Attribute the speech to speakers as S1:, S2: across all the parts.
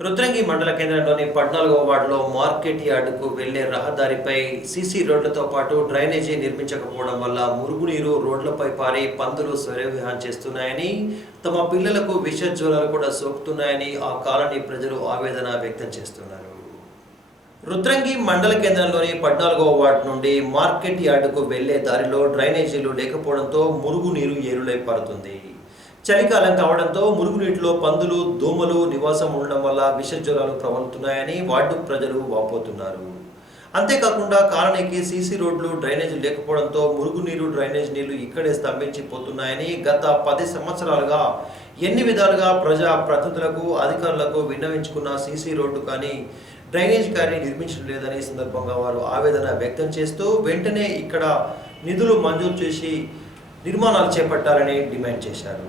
S1: రుద్రంగి మండల కేంద్రంలోని పద్నాలుగో వార్డులో మార్కెట్ యార్డుకు వెళ్ళే రహదారిపై సీసీ రోడ్లతో పాటు డ్రైనేజీ నిర్మించకపోవడం వల్ల మురుగునీరు రోడ్లపై పారి పందులు స్వరవిహారం చేస్తున్నాయని తమ పిల్లలకు విష జ్వరాలు కూడా సోకుతున్నాయని ఆ కాలనీ ప్రజలు ఆవేదన వ్యక్తం చేస్తున్నారు. రుద్రంగి మండల కేంద్రంలోని పద్నాలుగవ వార్డు నుండి మార్కెట్ యార్డుకు వెళ్ళే దారిలో డ్రైనేజీలు లేకపోవడంతో మురుగునీరు ఏరులై పారుతుంది చలికాలం కావడంతో మురుగునీటిలో పందులు దోమలు నివాసం ఉండడం వల్ల విష జ్వరాలు ప్రబలుతున్నాయని వార్డు ప్రజలు వాపోతున్నారు. అంతేకాకుండా కాలనీకి సీసీ రోడ్లు డ్రైనేజ్ లేకపోవడంతో మురుగునీరు డ్రైనేజ్ నీళ్ళు ఇక్కడే స్తంభించిపోతున్నాయని గత పది సంవత్సరాలుగా ఎన్ని విధాలుగా ప్రజా ప్రతినిధులకు అధికారులకు విన్నవించుకున్న సీసీ రోడ్డు కానీ డ్రైనేజ్ కానీ నిర్మించడం లేదని సందర్భంగా వారు ఆవేదన వ్యక్తం చేస్తూ వెంటనే ఇక్కడ నిధులు మంజూరు చేసి నిర్మాణాలు చేపట్టాలని డిమాండ్ చేశారు.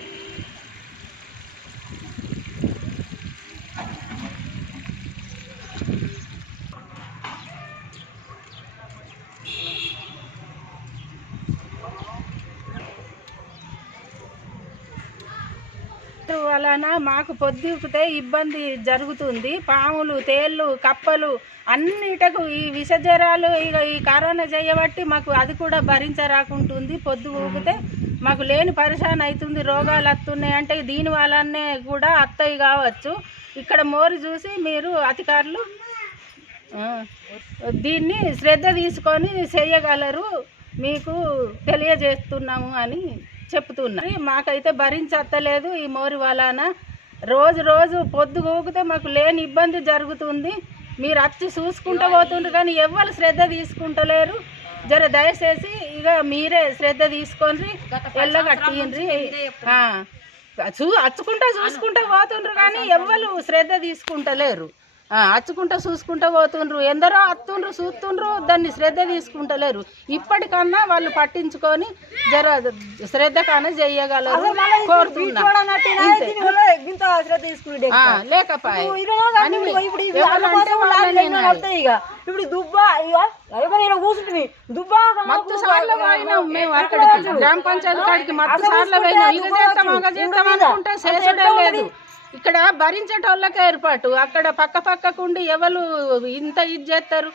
S2: వలన మాకు పొద్దుకుతే ఇబ్బంది జరుగుతుంది. పాములు తేళ్ళు కప్పలు అన్నిటకు ఈ విష జ్వరాలు ఇక ఈ కరోనా చేయబట్టి మాకు అది కూడా భరించరాకుంటుంది. పొద్దు ఊపితే మాకు లేని పరిశాన్ అవుతుంది రోగాలు వస్తున్నాయి అంటే దీని వలనే కూడా అత్తయి కావచ్చు. ఇక్కడ మోరు చూసి మీరు అధికారులు దీన్ని శ్రద్ధ తీసుకొని చేయగలరు. మీకు తెలియజేస్తున్నాము అని చెప్తున్నా. మాకైతే భరించత్తలేదు ఈ మోరి వలన. రోజు రోజు పొద్దు ఊగితే మాకు లేని ఇబ్బంది జరుగుతుంది. మీరు వచ్చి చూసుకుంటూ పోతుండ్రు కానీ ఎవ్వరు శ్రద్ధ తీసుకుంటలేరు. జర దయచేసి ఇక మీరే శ్రద్ధ తీసుకొని ఎల్లగట్టిండ్రి. చూ అచ్చుకుంటా చూసుకుంటా పోతుండ్రు కానీ ఎవ్వరు శ్రద్ధ తీసుకుంటలేరు. అచ్చుకుంటా చూసుకుంటా పోతుండ్రు. ఎందరో అత్తుండ్రు చూస్తుండ్రు దాన్ని శ్రద్ధ తీసుకుంటలేరు. ఇప్పటికన్నా వాళ్ళు పట్టించుకొని జర శ్రద్ధ కన్నా చెయ్యగలరు కోరుతున్నా. లేకపాయే.
S3: ఇప్పుడు దుబ్బా కూర్చుంటుంది.
S2: మత్తు సార్లు పోయినాం మేము అక్కడికి. గ్రామ పంచాయతీ కాడికి మత్తు సార్లు పోయినాం. ఇక చేస్తాం అగ చేస్తాం అనుకుంటే చేసడే లేదు. ఇక్కడ భరించేటోళ్ళకే ఏర్పాటు. అక్కడ పక్క పక్కకుండి ఎవరు ఇంత ఇది చేస్తారు?